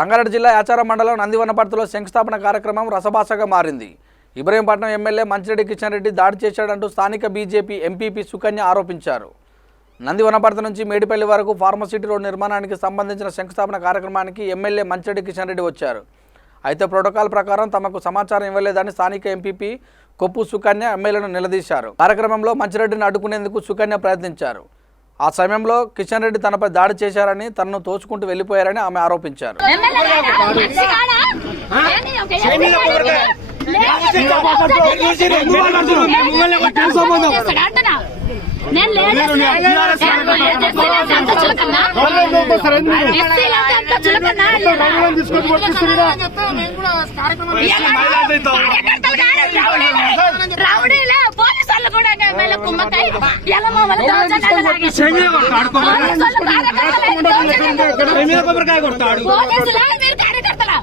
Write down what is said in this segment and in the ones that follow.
రంగారెడ్డి జిల్లా యాచారం మండలం నందివనపర్తిలో శంకుస్థాపన కార్యక్రమం రసభాసగా మారింది. ఇబ్రహీంపట్నం ఎమ్మెల్యే మంచిరెడ్డి కిషన్ రెడ్డి దాడి చేశాడంటూ స్థానిక బీజేపీ ఎంపీపీ సుకన్య ఆరోపించారు. నందివనపర్తి నుంచి మేడిపల్లి వరకు ఫార్మసిటీ రోడ్ నిర్మాణానికి సంబంధించిన శంకుస్థాపన కార్యక్రమానికి ఎమ్మెల్యే మంచిరెడ్డి కిషన్ రెడ్డి వచ్చారు. అయితే ప్రోటోకాల్ ప్రకారం తమకు సమాచారం ఇవ్వలేదని స్థానిక ఎంపీపీ కొప్పు సుకన్య ఎమ్మెల్యేను నిలదీశారు. కార్యక్రమంలో మంచిరెడ్డిని అడ్డుకునేందుకు సుకన్య ప్రయత్నించారు. ఆ సమయంలో కిషన్ రెడ్డి తనపై దాడి చేశారని, తనను తోచుకుంటూ వెళ్లిపోయారని ఆమె ఆరోపించారు.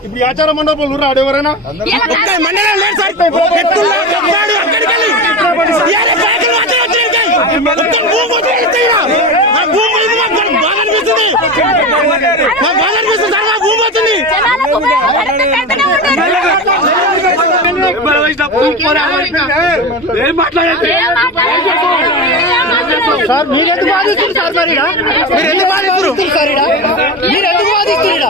ఇప్పుడు ఆచార మండపంలో రాడు ఎవరైనా సార్ మీరెందుకు వాదిస్తున్నారు? సార్ మీరెందుకు వాదిస్తున్నారు?